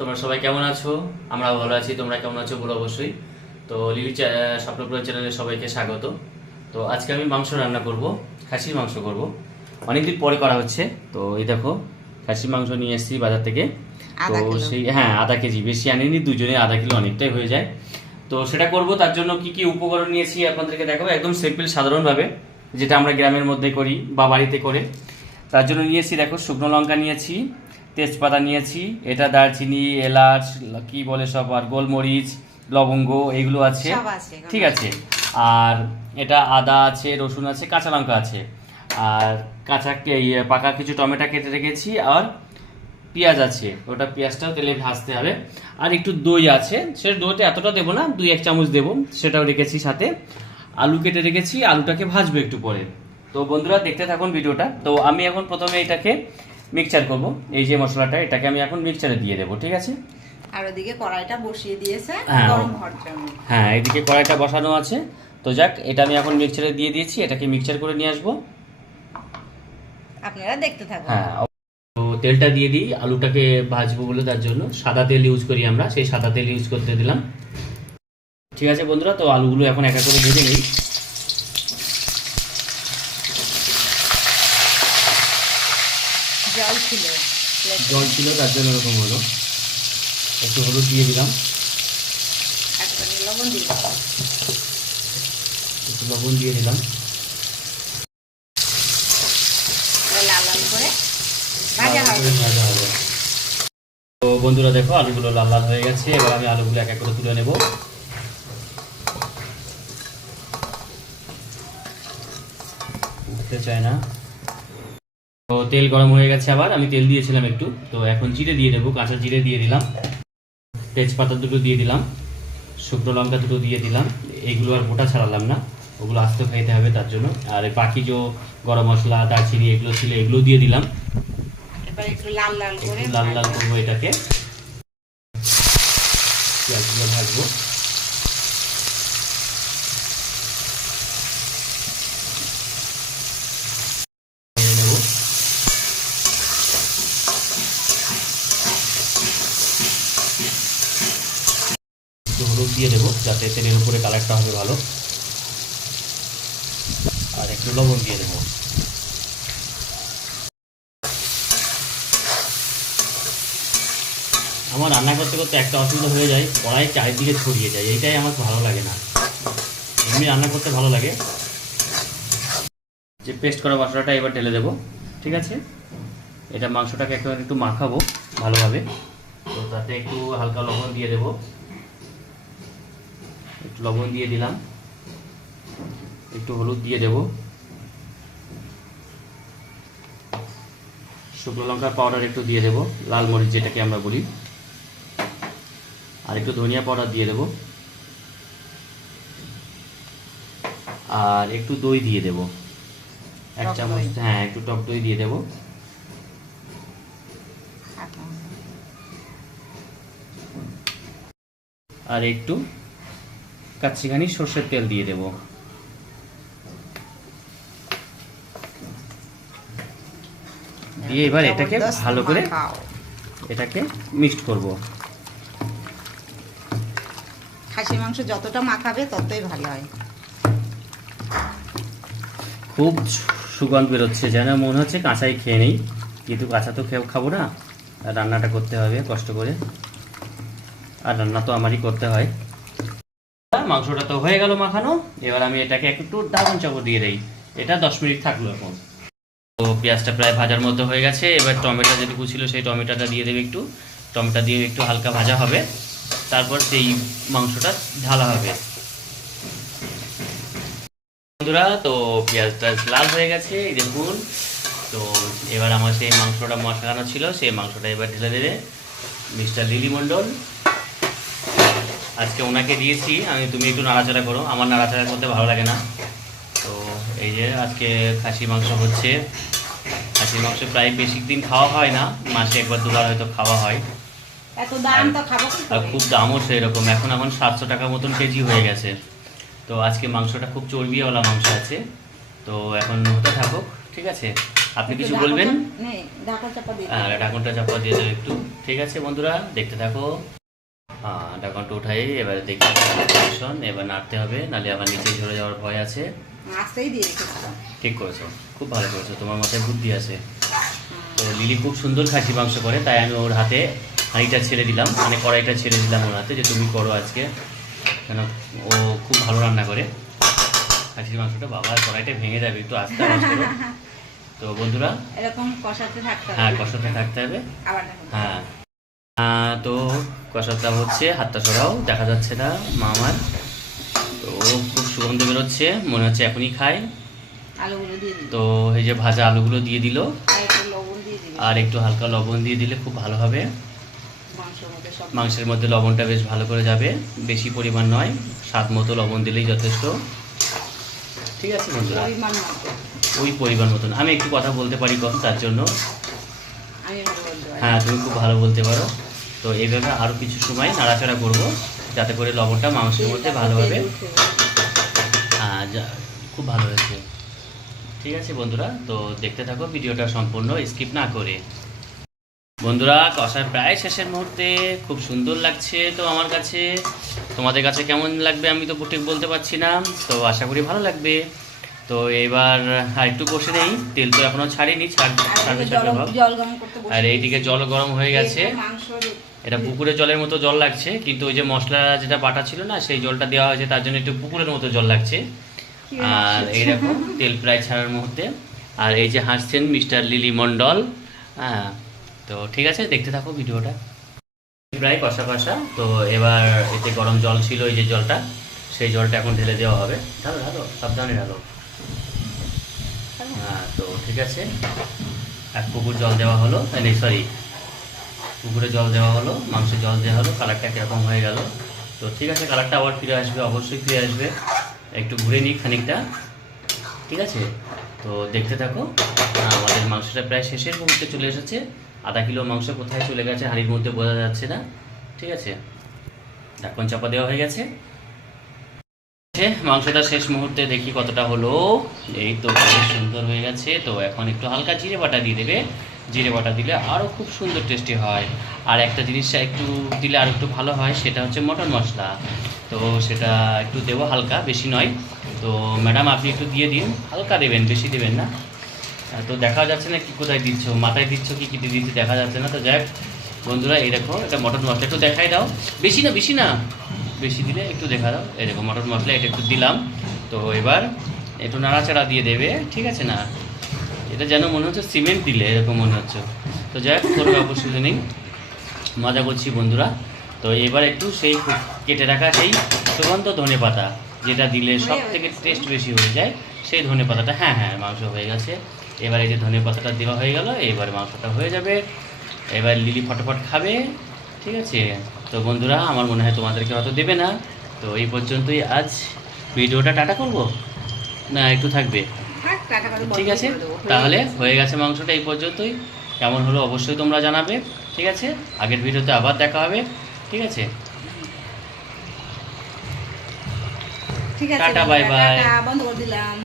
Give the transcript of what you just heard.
তোমরা সবাই কেমন আছো? আমরা ভালো আছি তোমরা কেমন আছো বলো অবশ্যই। তো লিলি স্বপ্নপুর চ্যানেলে সবাইকে স্বাগত। তো আজকে আমি মাংস রান্না করব খাসির মাংস করব। অনেকদিন পরে করা হচ্ছে তো এই দেখো খাসির মাংস নিয়ে এসেছি বাজার থেকে। তো সেই হ্যাঁ আধা কেজি বেশি আনিনি দুজনে আধা কিলো অনেকটাই হয়ে যায়। তো সেটা করব তার জন্য কি কি উপকরণ নিয়েছি আপনাদেরকে দেখাবো একদম সিম্পল সাধারণভাবে যেটা আমরা গ্রামের মধ্যে করি বা বাড়িতে করে। তার জন্য নিয়েছি দেখো শুকনো লঙ্কা নিয়েছি তেজপাতা নিয়েছি এটা দারচিনি এলাচ কি বলে সব আর গোলমরিচ লবঙ্গ এগুলো আছে। ঠিক আছে। আর এটা আদা আছে রসুন আছে কাঁচা লঙ্কা আছে। আর কাঁচা কে- পাকা কিছু টমেটো কেটে রেখেছি আর পেঁয়াজ আছে। ওটা পেঁয়াজটাও তেলে ভাজতে হবে। আর একটু দই আছে। সেটা দইটা এতটা দেবো না দুই এক চামচ দেবো সেটাও রেখেছি সাথে। আলু কেটে রেখেছি আলুটাকে ভাজবো একটু পরে। তো বন্ধুরা দেখতে থাকুন ভিডিওটা। তো আমি এখন প্রথমে এটাকে মিক্সচার করব। এই যে মশলাটা এটাকে আমি এখন মিক্সচারে দিয়ে দেবো ঠিক আছে? আর ওদিকে কড়াইটা বসিয়ে দিয়েছে হ্যাঁ, গরম হওয়ার জন্য। হ্যাঁ এদিকে কড়াইটা বসানো আছে। তো যাক এটা আমি এখন মিক্সচারে দিয়ে দিয়েছি এটাকে মিক্সচার করে নিয়ে আসব। আপনারা দেখতে থাকুন। হ্যাঁ তো তেলটা দিয়ে দিই আলুটাকে ভাজবো বলে তার জন্য। সাদা তেল ইউজ করি আমরা সেই সাদা তেল ইউজ করতে দিলাম। ঠিক আছে বন্ধুরা তো আলুগুলো এখন একা করে ভেজে নিই। জল ছিল। জল ছিল তার জন্য এরকম হলো। একটু হলুদ দিয়ে দিলাম। লবণ দিল একটু লবণ দিয়ে দিলাম। লাল লাল করে ভাজা হবে। ভাজা হবে। তো বন্ধুরা দেখো আলুগুলো লাল লাল হয়ে গেছে। এবার আমি আলুগুলো এক এক করে তুলে নেব। উঠতে চায় না। তো তেল গরম হয়ে গেছে আবার আমি তেল দিয়েছিলাম একটু। তো এখন জিরে দিয়ে দেবো কাঁচা জিরে দিয়ে দিলাম। তেজপাতা দুটো দিয়ে দিলাম শুকনো লঙ্কা দুটো দিয়ে দিলাম। এগুলো আর গোটা ছাড়ালাম না ওগুলো আস্তে খাইতে হবে তার জন্য। আর এই বাকি যে গরম মশলা দারচিনি এগুলো ছিল এগুলো দিয়ে দিলাম। লাল লাল। করব এটাকে। পেঁয়াজগুলো ভাজবো নিয়ে নেব। একটু হলুদ দিয়ে দেবো যাতে তেলের উপরে কালারটা হবে ভালো। আর একটু লবণ দিয়ে দেবো। আমার রান্না করতে করতে একটা অসুবিধা হয়ে যায়, কড়াই চারিদিকে ছড়িয়ে যায়, এইটাই আমার ভালো লাগে না। এমনি রান্না করতে ভালো লাগে। যে পেস্ট করা মশলাটা এবার ঢেলে দেবো, ঠিক আছে? এটা মাংসটাকে একেবারে একটু মাখাবো ভালোভাবে। তো তাতে একটু হালকা লবণ দিয়ে দেবো। একটু লবণ দিয়ে দিলাম। একটু হলুদ দিয়ে দেবো। শুকনো লঙ্কার পাউডার একটু দিয়ে দেবো লাল মরিচ যেটাকে আমরা বলি। আর একটু ধনিয়া পাউডার দিয়ে দেবো। আর একটু দই দিয়ে দেবো। এক চামচ। হ্যাঁ একটু টক দই দিয়ে দেবো। আর একটু কাচ্চিখানি সর্ষের তেল দিয়ে দেবো। দিয়ে এবার এটাকে ভালো করে এটাকে মিক্সড করব। খাসি মাংস যতটা মাখাবে ততই ভালো হয়। খুব সুগন্ধ বেরোচ্ছে যেন মনে হচ্ছে কাঁচাই খেয়ে নেই। কিন্তু কাঁচা তো খেয়েও খাব না রান্নাটা করতে হবে কষ্ট করে। আর রান্না তো আমারই করতে হয়। মাংসটা তো হয়ে গেল মাখানো। এবার আমি এটাকে একটু দারুণ চাপড় দিয়ে দিই। এটা দশ মিনিট থাকল এখন। তো পেঁয়াজটা প্রায় ভাজার মধ্যে হয়ে গেছে। এবার টমেটো যেটুকু ছিল সেই টমেটোটা দিয়ে দেবে একটু। টমেটো দিয়ে একটু হালকা ভাজা হবে। তারপর সেই মাংসটা ঢালা হবে। বন্ধুরা, তো পেঁয়াজটা লাল হয়ে গেছে, এই দেখুন। তো এবার আমার সেই মাংসটা মশলানো ছিল, সেই মাংসটা এবার ঢেলে দেবে মিস্টার লিলি মণ্ডল আজকে ওনাকে দিয়েছি আমি তুমি একটু নাড়াচাড়া করো আমার নাড়াচাড়া করতে ভালো লাগে না। তো এই যে আজকে খাসি মাংস হচ্ছে। খাসির মাংস প্রায় বেশি দিন খাওয়া হয় না মাসে একবার দুবার হয়তো খাওয়া হয়। আর খুব দামও সেরকম এখন এখন সাতশো টাকা মতন কেজি হয়ে গেছে। তো আজকে মাংসটা খুব চর্বিওয়ালা মাংস আছে। তো এখন হতে থাকুক ঠিক আছে? আপনি কিছু বলবেন? হ্যাঁ ঢাকনটা চাপা দিয়ে দেবো একটু। ঠিক আছে বন্ধুরা দেখতে থাকো। ঢাকনটা উঠাই এবারে দেখতে শোন এবার নাড়তে হবে নাহলে আবার নিচে ঝরে যাওয়ার ভয় আছে। ঠিক করেছ খুব ভালো করেছ তোমার মাথায় বুদ্ধি আছে। তো লিলি খুব সুন্দর খাসি মাংস করে তাই আমি ওর হাতে হাঁড়িটা ছেড়ে দিলাম মানে কড়াইটা ছেড়ে দিলাম ওর হাতে যে তুমি করো আজকে। কেন ও খুব ভালো রান্না করে। খাসির মাংসটা বাবা কড়াইটা ভেঙে যাবে একটু আস্তে করো। তো বন্ধুরা এরকম কষাতে থাকতে হ্যাঁ হবে কষ্টটা থাকতে হবে। হ্যাঁ তো কষাটা হচ্ছে হাতটা সরাও দেখা যাচ্ছে না মা আমার। তো খুব সুগন্ধ বেরোচ্ছে মনে হচ্ছে এখনই খাই। তো এই যে ভাজা আলুগুলো দিয়ে দিল। আর একটু হালকা লবণ দিয়ে দিলে খুব ভালো হবে। মাংসের মধ্যে লবণটা বেশ ভালো করে যাবে। বেশি পরিমাণ নয় স্বাদ মতো লবণ দিলেই যথেষ্ট। ঠিক আছে বন্ধুরা? ওই পরিমাণ মতন। আমি একটু কথা বলতে পারি কম তার জন্য। হ্যাঁ তুমি খুব ভালো বলতে পারো। তো এইভাবে আরও কিছু সময় নাড়াচাড়া করব যাতে করে লবণটা মাংসের মধ্যে ভালোভাবে খুব ভালো হয়েছে। ঠিক আছে বন্ধুরা তো দেখতে থাকো ভিডিওটা সম্পূর্ণ স্কিপ না করে। বন্ধুরা কষার প্রায় শেষের মুহূর্তে খুব সুন্দর লাগছে তো আমার কাছে। তোমাদের কাছে কেমন লাগবে আমি তো ঠিক বলতে পারছি না তো আশা করি ভালো লাগবে। তো এবার আর একটু কষে নেই তেল তো এখনও ছাড়িনি ছাড়বে আর এইদিকে জল গরম হয়ে গেছে। এটা পুকুরের জলের মতো জল লাগছে কিন্তু ওই যে মশলা যেটা বাটা ছিল না সেই জলটা দেওয়া হয়েছে তার জন্য একটু পুকুরের মতো জল লাগছে। আর এই দেখো তেল প্রায় ছাড়ার মুহূর্তে। আর এই যে হাসছেন মিস্টার লিলি মন্ডল হ্যাঁ তো ঠিক আছে দেখতে থাকো ভিডিওটা। প্রায় কষা কষা তো এবার এতে গরম জল ছিল এই যে জলটা সেই জলটা এখন ঢেলে দেওয়া হবে। ঢালো ঢালো সাবধানে ঢালো। হ্যাঁ তো ঠিক আছে এক পুকুর জল দেওয়া হলো সরি পুকুরে জল দেওয়া হলো, মাংসে জল দেওয়া হলো কালারটা কীরকম হয়ে গেল। তো ঠিক আছে কালারটা আবার ফিরে আসবে, অবশ্যই ফিরে আসবে। একটু ঘুরে নিই খানিকটা। ঠিক আছে? তো দেখতে থাকো আমাদের মাংসটা প্রায় শেষের মুহূর্তে চলে এসেছে। আধা কিলো মাংস কোথায় চলে গেছে হাঁড়ির মধ্যে বোঝা যাচ্ছে না। ঠিক আছে? ঢাকন চাপা দেওয়া হয়ে গেছে। মাংসটা শেষ মুহূর্তে দেখি কতটা হলো। এই তো সুন্দর হয়ে গেছে। তো এখন একটু হালকা জিরে বাটা দিয়ে দেবে। জিরে বাটা দিলে আরও খুব সুন্দর টেস্টি হয়। আর একটা জিনিস একটু দিলে আর একটু ভালো হয়, সেটা হচ্ছে মটন মশলা। তো সেটা একটু দেবো হালকা, বেশি নয়। তো ম্যাডাম, আপনি একটু দিয়ে দিন। হালকা দেবেন, বেশি দেবেন না। তো দেখা যাচ্ছে না কি কোথায় দিচ্ছ, মাথায় দিচ্ছ কি কি দিচ্ছ, দেখা যাচ্ছে না। তো যাক বন্ধুরা, এই দেখো, এটা মটন মশলা, একটু দেখাই দাও। বেশি না বেশি না। বেশি দিলে একটু দেখা দাও। এই দেখো, মটন মশলা, এটা একটু দিলাম। তো এবার একটু নাড়াচাড়া দিয়ে দেবে, ঠিক আছে না? এটা যেন মনে হচ্ছে সিমেন্ট দিলে এরকম মনে হচ্ছে। তো যাই হোক কোনো অসুবিধা নেই। মজা করছি বন্ধুরা। তো এবার একটু সেই কেটে রাখা সেই সুগন্ধ ধনে পাতা যেটা দিলে সব থেকে টেস্ট বেশি হয়ে যায় সেই ধনে পাতাটা। হ্যাঁ হ্যাঁ মাংস হয়ে গেছে। এবার এই যে ধনে পাতাটা দেওয়া হয়ে গেল এবার মাংসটা হয়ে যাবে। এবার লিলি ফটাফট খাবে ঠিক আছে? তো বন্ধুরা আমার মনে হয় তোমাদেরকে হয়তো দেবে না। তো এই পর্যন্তই আজ ভিডিওটা। টাটা করব? না একটু থাকবে। ঠিক আছে? তাহলে হয়ে গেছে মাংসটা এই পর্যন্তই। কেমন হলো অবশ্যই তোমরা জানাবে ঠিক আছে? আগের ভিডিওতে আবার দেখা হবে ঠিক আছে? ঠিক আছে টাটা, বাই বাই। বন্ধ করে দিলাম।